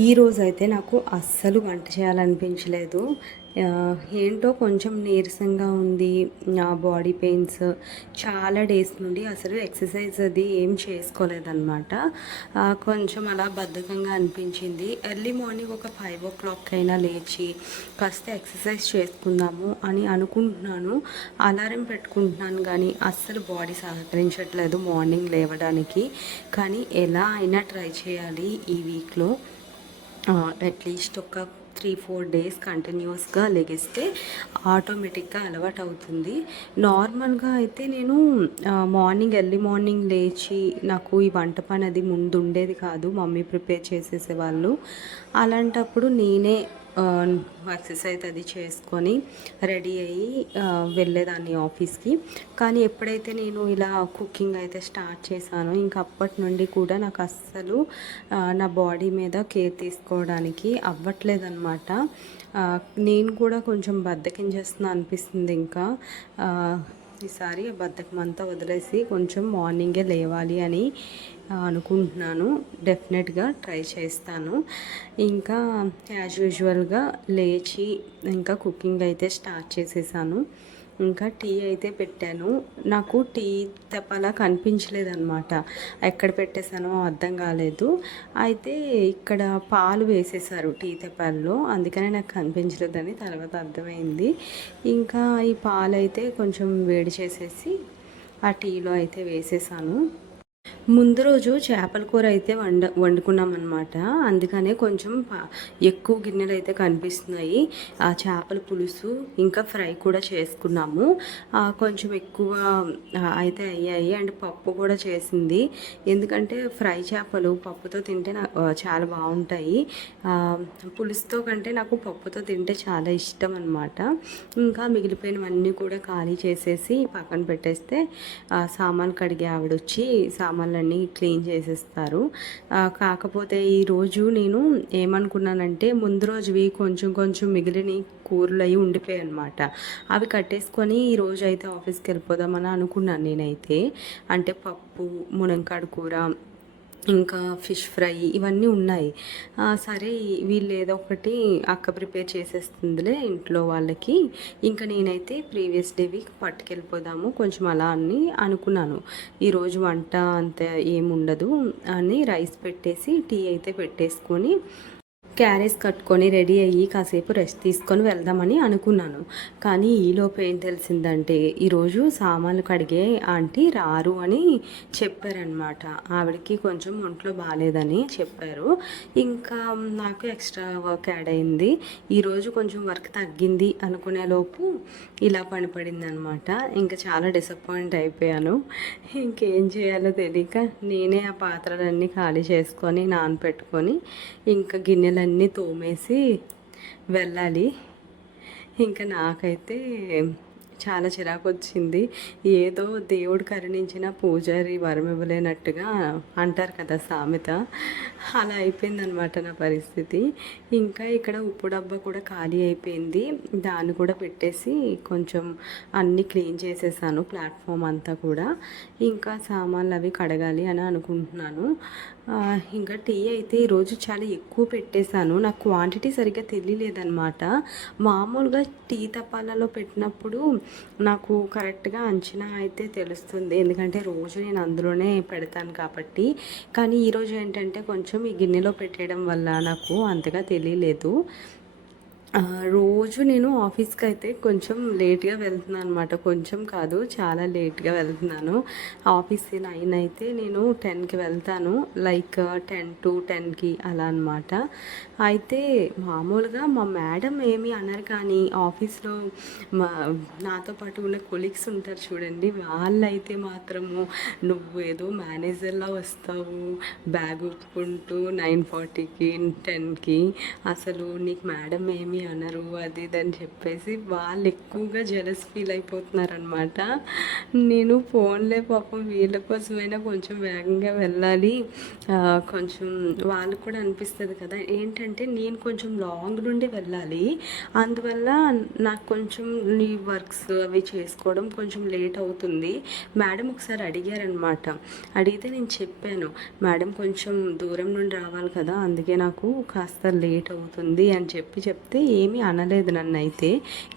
ఈరోజైతే నాకు అస్సలు వంట చేయాలనిపించలేదు. ఏంటో కొంచెం నీరసంగా ఉంది. బాడీ పెయిన్స్ చాలా డేస్ నుండి అసలు ఎక్సర్సైజ్ అది ఏం చేసుకోలేదన్నమాట. కొంచెం అలా బద్ధకంగా అనిపించింది. ఎర్లీ మార్నింగ్ ఒక 5 అయినా లేచి కాస్త ఎక్సర్సైజ్ చేసుకుందాము అని అనుకుంటున్నాను. అలారం పెట్టుకుంటున్నాను కానీ అస్సలు బాడీ సహకరించట్లేదు మార్నింగ్ లేవడానికి. కానీ ఎలా అయినా ట్రై చేయాలి ఈ వీక్లో. అట్లీస్ట్ ఒక 3-4 డేస్ కంటిన్యూస్గా లెగిస్తే ఆటోమేటిక్గా అలవాటు అవుతుంది. నార్మల్గా అయితే నేను మార్నింగ్ ఎర్లీ మార్నింగ్ లేచి నాకు ఈ వంట పని అది ముందు ఉండేది కాదు. మమ్మీ ప్రిపేర్ చేసేసేవాళ్ళు. అలాంటప్పుడు నేనే ఎక్సర్సైజ్ అది చేసుకొని రెడీ అయ్యి వెళ్ళేదాన్ని ఆఫీస్కి. కానీ ఎప్పుడైతే నేను ఇలా కుకింగ్ అయితే స్టార్ట్ చేశానో ఇంక అప్పటి నుండి కూడా నాకు అస్సలు నా బాడీ మీద కేర్ తీసుకోవడానికి అవ్వట్లేదన్నమాట. నేను కూడా కొంచెం బద్ధకించేస్తున్నా అనిపిస్తుంది. ఇంకా ఈసారి బద్ధకం అంతా వదిలేసి కొంచెం మార్నింగే లేవాలి అని అనుకుంటున్నాను. డెఫినెట్గా ట్రై చేస్తాను. ఇంకా యాజ్ యూజువల్గా లేచి ఇంకా కుకింగ్ అయితే స్టార్ట్ చేసేసాను. ఇంకా టీ అయితే పెట్టాను. నాకు టీ తెప్పలా కనిపించలేదన్నమాట. ఎక్కడ పెట్టేశానో అర్థం కాలేదు. అయితే ఇక్కడ పాలు వేసేసారు టీ తెప్పాల్లో, అందుకనే నాకు కనిపించలేదని తర్వాత అర్థమైంది. ఇంకా ఈ పాలు అయితే కొంచెం వేడి చేసేసి ఆ టీలో అయితే వేసేసాను. ముందు రోజు చేపల కూర అయితే వండుకున్నామన్నమాట. అందుకనే కొంచెం ఎక్కువ గిన్నెలు అయితే కనిపిస్తున్నాయి. ఆ చేపల పులుసు ఇంకా ఫ్రై కూడా చేసుకున్నాము. కొంచెం ఎక్కువ అయితే అయ్యాయి. అండ్ పప్పు కూడా చేసింది. ఎందుకంటే ఫ్రై చేపలు పప్పుతో తింటే చాలా బాగుంటాయి. పులుసుతో కంటే నాకు పప్పుతో తింటే చాలా ఇష్టం అన్నమాట. ఇంకా మిగిలిపోయినవన్నీ కూడా ఖాళీ చేసేసి పక్కన పెట్టేస్తే సామాన్లు కడిగే ఆవిడొచ్చి సామాన్లన్నీ క్లీన్ చేసేస్తారు. కాకపోతే ఈరోజు నేను ఏమనుకున్నానంటే ముందు రోజువి కొంచెం కొంచెం మిగిలిన కూరలు అవి ఉండిపోయాయి అనమాట. అవి కట్టేసుకొని ఈరోజు అయితే ఆఫీస్కి వెళ్ళిపోదామని అనుకున్నాను నేనైతే. అంటే పప్పు, మునక్కాడ కూర, ఇంకా ఫిష్ ఫ్రై ఇవన్నీ ఉన్నాయి. సరే వీళ్ళు ఏదో ఒకటి అక్క ప్రిపేర్ చేసేస్తుందిలే ఇంట్లో వాళ్ళకి, ఇంకా నేనైతే ప్రీవియస్ డే వీక్ పట్టుకెళ్ళిపోదాము కొంచెం అలా అని అనుకున్నాను. ఈరోజు వంట అంత ఏముండదు అని రైస్ పెట్టేసి టీ అయితే పెట్టేసుకొని క్యారేజ్ కట్టుకొని రెడీ అయ్యి కాసేపు రెస్ట్ తీసుకొని వెళ్దామని అనుకున్నాను. కానీ ఈలోపు ఏం తెలిసిందంటే ఈరోజు సామాన్లు కడిగే ఆంటీ రారు అని చెప్పారనమాట. ఆవిడకి కొంచెం ఒంట్లో బాగాలేదని చెప్పారు. ఇంకా నాకు ఎక్స్ట్రా వర్క్ యాడ్ అయింది. ఈరోజు కొంచెం వర్క్ తగ్గింది అనుకునేలోపు ఇలా పడిపడింది అనమాట. ఇంకా చాలా డిసప్పాయింట్ అయిపోయాను. ఇంకేం చేయాలో తెలియక నేనే ఆ పాత్రలన్నీ ఖాళీ చేసుకొని నానపెట్టుకొని ఇంకా గిన్నెలన్నీ తోమేసి వెళ్ళాలి. ఇంకా నాకైతే చాలా చిరాకు వచ్చింది. ఏదో దేవుడు కరుణించిన పూజారి వరం ఇవ్వలేనట్టుగా అంటారు కదా సామెత, అలా అయిపోయిందనమాట నా పరిస్థితి. ఇంకా ఇక్కడ ఉప్పు డబ్బా కూడా ఖాళీ అయిపోయింది. దాన్ని కూడా పెట్టేసి కొంచెం అన్నీ క్లీన్ చేసేసాను ప్లాట్ఫామ్ అంతా కూడా. ఇంకా సామాన్లు అవి కడగాలి అని అనుకుంటున్నాను. ఇంకా టీ అయితే ఈరోజు చాలా ఎక్కువ పెట్టేశాను. నాకు క్వాంటిటీ సరిగ్గా తెలియలేదన్నమాట. మామూలుగా టీ తపాలలో పెట్టినప్పుడు నాకు కరెక్ట్గా అంచనా అయితే తెలుస్తుంది, ఎందుకంటే రోజు నేను అందులోనే పెడతాను కాబట్టి. కానీ ఈరోజు ఏంటంటే కొంచెం ఈ గిన్నెలో పెట్టేయడం వల్ల నాకు అంతగా తెలియలేదు. రోజు నేను ఆఫీస్కి అయితే కొంచెం లేట్గా వెళ్తున్నాను అనమాట. కొంచెం కాదు, చాలా లేట్గా వెళ్తున్నాను. ఆఫీస్ 9 అయితే నేను 10కి వెళ్తాను. లైక్ 10 to 10కి అలా అనమాట. అయితే మామూలుగా మా మేడం ఏమీ అనరు, కానీ ఆఫీస్లో నాతో పాటు ఉన్న కొలీగ్స్ ఉంటారు చూడండి, వాళ్ళైతే మాత్రము నువ్వు ఏదో మేనేజర్లా వస్తావు బ్యాగ్ ఊపుకుంటూ 9:40కి 10కి, అసలు నీకు మేడం ఏమీ అనరు అది ఇది అని చెప్పేసి వాళ్ళు ఎక్కువగా జెలస్ ఫీల్ అయిపోతున్నారనమాట. నేను ఫోన్లే పాపం వీళ్ళ కోసమైనా కొంచెం వేగంగా వెళ్ళాలి, కొంచెం వాళ్ళకి కూడా అనిపిస్తుంది కదా. ఏంటంటే నేను కొంచెం లాంగ్ నుండి వెళ్ళాలి, అందువల్ల నాకు కొంచెం ఈ వర్క్స్ అవి చేసుకోవడం కొంచెం లేట్ అవుతుంది. మేడం ఒకసారి అడిగారనమాట, అడిగితే నేను చెప్పాను, మేడం కొంచెం దూరం నుండి రావాలి కదా, అందుకే నాకు కాస్త లేట్ అవుతుంది అని చెప్తే ఏమీ అనలేదు నన్ను అయితే.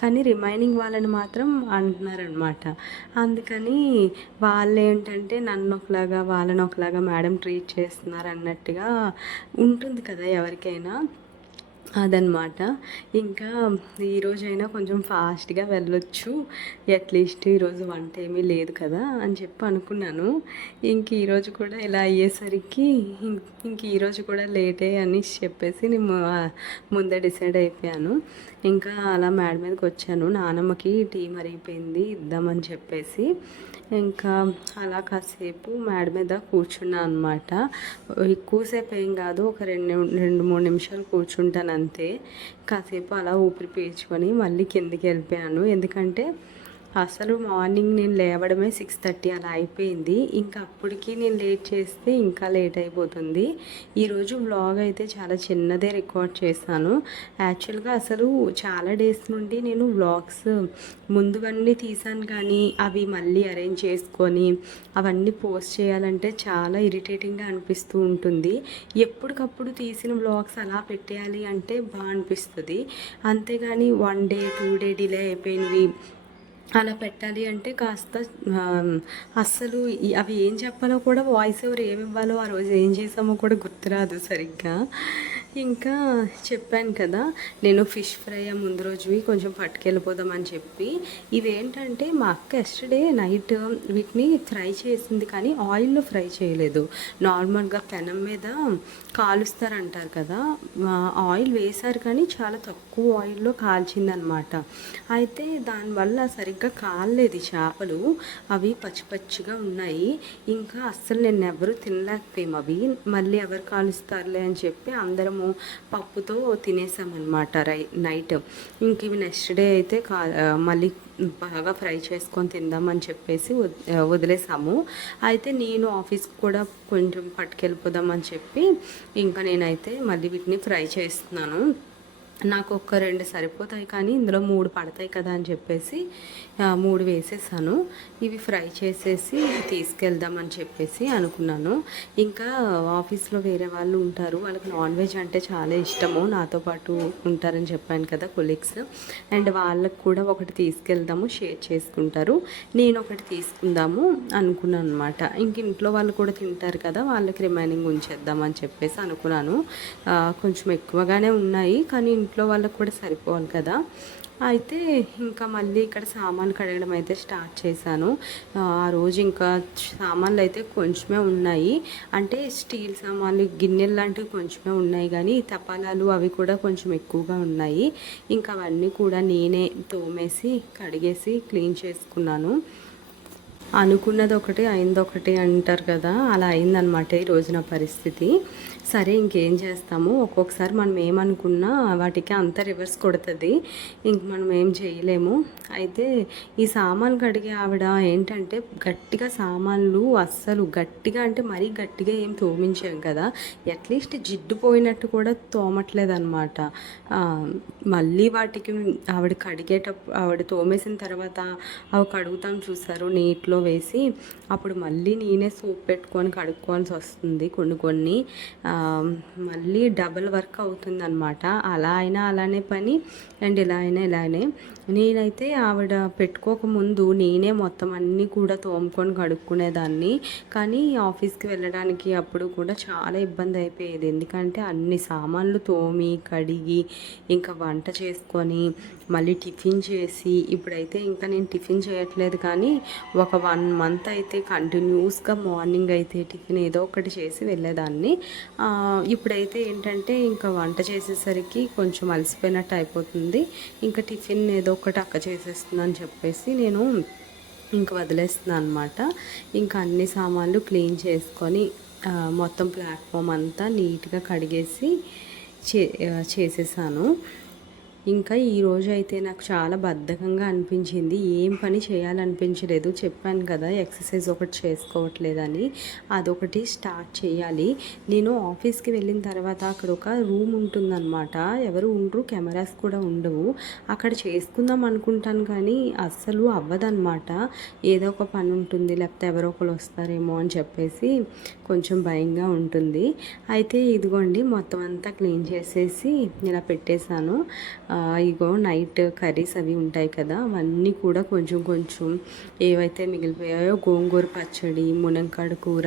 కానీ రిమైనింగ్ వాళ్ళని మాత్రం అంటున్నారనమాట. అందుకని వాళ్ళు ఏంటంటే నన్ను ఒకలాగా వాళ్ళని ఒకలాగా మేడం ట్రీట్ చేస్తున్నారు అన్నట్టుగా ఉంటుంది కదా ఎవరికైనా, అదనమాట. ఇంకా ఈరోజైనా కొంచెం ఫాస్ట్గా వెళ్ళొచ్చు, అట్లీస్ట్ ఈరోజు వంట ఏమీ లేదు కదా అని చెప్పి అనుకున్నాను. ఇంక ఈరోజు కూడా ఇలా అయ్యేసరికి ఇంక ఈరోజు కూడా లేటే అని చెప్పేసి నేను ముందే డిసైడ్ అయిపోయాను. ఇంకా అలా మేడ మీదకి వచ్చాను, నానమ్మకి టీ మరిగిపోయింది ఇద్దామని చెప్పేసి. ఇంకా అలా కాసేపు మేడ మీద కూర్చున్నా అనమాట. ఎక్కువసేపు ఏం కాదు, ఒక 2-3 నిమిషాలు కూర్చుంటాను అంతే. కాసేపు అలా ఊపిరి పీల్చుకొని మళ్ళీ కిందికి వెళ్ళిపోయాను. ఎందుకంటే అసలు మార్నింగ్ నేను లేవడమే 6:30 అలా అయిపోయింది. ఇంకా అప్పటికి నేను లేట్ చేస్తే ఇంకా లేట్ అయిపోతుంది. ఈరోజు వ్లాగ్ అయితే చాలా చిన్నదే రికార్డ్ చేశాను. యాక్చువల్గా అసలు చాలా డేస్ నుండి నేను వ్లాగ్స్ ముందువన్నీ తీసాను, కానీ అవి మళ్ళీ అరేంజ్ చేసుకొని అవన్నీ పోస్ట్ చేయాలంటే చాలా ఇరిటేటింగ్గా అనిపిస్తూ ఉంటుంది. ఎప్పటికప్పుడు తీసిన వ్లాగ్స్ అలా పెట్టేయాలి అంటే బాగా అనిపిస్తుంది. అంతేగాని 1 డే 2 డే డిలే అయిపోయినవి అలా పెట్టాలి అంటే కాస్త అస్సలు అవి ఏం చెప్పాలో కూడా, వాయిస్ ఓవర్ ఏమి ఇవ్వాలో, ఆ రోజు ఏం చేసామో కూడా గుర్తురాదు సరిగ్గా. ఇంకా చెప్పాను కదా, నేను ఫిష్ ఫ్రై ముందు రోజువి కొంచెం పట్టుకెళ్ళిపోదామని చెప్పి. ఇవేంటంటే మా అక్క ఎస్టర్డే నైట్ వీటిని ఫ్రై చేసింది, కానీ ఆయిల్లో ఫ్రై చేయలేదు. నార్మల్గా పెనం మీద కాలుస్తారంటారు కదా, ఆయిల్ వేశారు కానీ చాలా తక్కువ ఆయిల్లో కాల్చిందనమాట. అయితే దానివల్ల సరిగ్గా కాలేదు చేపలు, అవి పచ్చి పచ్చిగా ఉన్నాయి. ఇంకా అస్సలు నేను ఎవరు తినలేకపోయాము అవి. మళ్ళీ ఎవరు కాలుస్తారులే అని చెప్పి అందరము పప్పుతో తినేసామన్నమాట నైట్. ఇంక ఇవి నెక్స్ట్ డే అయితే మళ్ళీ బాగా ఫ్రై చేసుకొని తిందామని చెప్పేసి వదిలేసాము. అయితే నేను ఆఫీస్కి కూడా కొంచెం పట్టుకెళ్ళిపోదామని చెప్పి ఇంకా నేనైతే మళ్ళీ వీటిని ఫ్రై చేస్తున్నాను. నాకు ఒక 2 సరిపోతాయి, కానీ ఇందులో 3 పడతాయి కదా అని చెప్పేసి 3 వేసేసాను. ఇవి ఫ్రై చేసేసి తీసుకెళ్దామని చెప్పేసి అనుకున్నాను. ఇంకా ఆఫీస్లో వేరే వాళ్ళు ఉంటారు, వాళ్ళకి నాన్ వెజ్ అంటే చాలా ఇష్టము, నాతో పాటు ఉంటారని చెప్పాను కదా కొలీగ్స్. అండ్ వాళ్ళకు కూడా ఒకటి తీసుకెళ్దాము, షేర్ చేసుకుంటారు, నేను ఒకటి తీసుకుందాము అనుకున్నాను అనమాట. ఇంక ఇంట్లో వాళ్ళు కూడా తింటారు కదా, వాళ్ళకి రిమైనింగ్ ఉంచేద్దామని చెప్పేసి అనుకున్నాను. కొంచెం ఎక్కువగానే ఉన్నాయి, కానీ ఇంట్లో వాళ్ళకు కూడా సరిపోవాలి కదా. అయితే ఇంకా మళ్ళీ ఇక్కడ సామాన్లు కడగడం అయితే స్టార్ట్ చేశాను. ఆ రోజు ఇంకా సామాన్లు అయితే కొంచెమే ఉన్నాయి, అంటే స్టీల్ సామాన్లు గిన్నెలు లాంటివి కొంచెమే ఉన్నాయి, కానీ తపాలాలు అవి కూడా కొంచెం ఎక్కువగా ఉన్నాయి. ఇంకా అవన్నీ కూడా నేనే తోమేసి కడిగేసి క్లీన్ చేసుకున్నాను. అనుకున్నది ఒకటి అయింది ఒకటి అంటారు కదా, అలా అయిందనమాట ఈరోజు నా పరిస్థితి. సరే ఇంకేం చేస్తాము, ఒక్కొక్కసారి మనం ఏమనుకున్నా వాటికి అంత రివర్స్ కొడుతుంది, ఇంక మనం ఏం చేయలేము. అయితే ఈ సామాన్లు కడిగే ఆవిడ ఏంటంటే గట్టిగా సామాన్లు అస్సలు గట్టిగా అంటే మరీ గట్టిగా ఏం తోమించాం కదా, అట్లీస్ట్ జిడ్డు పోయినట్టు కూడా తోమట్లేదు అనమాట. మళ్ళీ వాటికి ఆవిడ కడిగేటప్పుడు, ఆవిడ తోమేసిన తర్వాత అవి కడుగుతాం చూసారు నీటిలో వేసి, అప్పుడు మళ్ళీ నేనే సోప్ పెట్టుకొని కడుక్కోవాల్సి వస్తుంది కొన్ని. మళ్ళీ డబుల్ వర్క్ అవుతుంది అనమాట. అలా అయినా అలానే పని, అండ్ ఇలా అయినా ఇలానే. నేనైతే ఆవిడ పెట్టుకోకముందు నేనే మొత్తం అన్నీ కూడా తోముకొని కడుక్కునేదాన్ని, కానీ ఆఫీస్కి వెళ్ళడానికి అప్పుడు కూడా చాలా ఇబ్బంది అయిపోయేది. ఎందుకంటే అన్ని సామాన్లు తోమి కడిగి ఇంకా వంట చేసుకొని మళ్ళీ టిఫిన్ చేసి, ఇప్పుడైతే ఇంకా నేను టిఫిన్ చేయట్లేదు, కానీ ఒక 1 మంత్ అయితే కంటిన్యూస్గా మార్నింగ్ అయితే టిఫిన్ ఏదో ఒకటి చేసి వెళ్ళేదాన్ని. ఇప్పుడైతే ఏంటంటే ఇంకా వంట చేసేసరికి కొంచెం అలసిపోయినట్టు అయిపోతుంది, ఇంకా టిఫిన్ ఏదో ఒకటి అక్క చేసేస్తుందని చెప్పేసి నేను ఇంకా వదిలేస్తున్నాను అనమాట. ఇంకా అన్ని సామాన్లు క్లీన్ చేసుకొని మొత్తం ప్లాట్ఫామ్ అంతా నీట్గా కడిగేసి చేసేసాను. ఇంకా ఈరోజు అయితే నాకు చాలా బద్ధకంగా అనిపించింది. ఏం పని చేయాలనిపించలేదు. చెప్పాను కదా ఎక్సర్సైజ్ ఒకటి చేసుకోవట్లేదని. అదొకటి స్టార్ట్ చేయాలి. నేను ఆఫీస్‌కి వెళ్ళిన తర్వాత అక్కడ ఒక రూమ్ ఉంటుందన్నమాట. ఎవరు ఉండరు, కెమెరాస్ కూడా ఉండవు. అక్కడ చేసుకుందాం అనుకుంటాను కానీ అస్సలు అవ్వదన్నమాట. ఏదో ఒక పని ఉంటుంది, లేకపోతే ఎవరో ఒకరు వస్తారేమో అని చెప్పేసి కొంచెం భయంగా ఉంటుంది. అయితే ఇదిగోండి మొత్తం అంతా క్లీన్ చేసేసి ఇలా పెట్టేశాను. ఇగో నైట్ కర్రీస్ అవి ఉంటాయి కదా, అవన్నీ కూడా కొంచెం కొంచెం ఏవైతే మిగిలిపోయాయో గోంగూర పచ్చడి, మునక్కాడ కూర,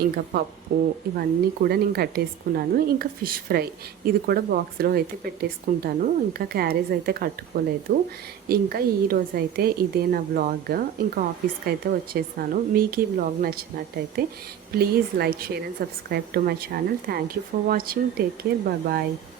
ఇంకా పప్పు, ఇవన్నీ కూడా నేను కట్టేసుకున్నాను. ఇంకా ఫిష్ ఫ్రై ఇది కూడా బాక్స్లో అయితే పెట్టేసుకుంటాను. ఇంకా క్యారేజ్ అయితే కట్టుకోలేదు. ఇంకా ఈరోజు అయితే ఇదే నా వ్లాగ్. ఇంకా ఆఫీస్కి అయితే వచ్చేసాను. మీకు ఈ వ్లాగ్ నచ్చినట్టయితే please like, share and subscribe to my channel. Thank you for watching. Take care. Bye bye.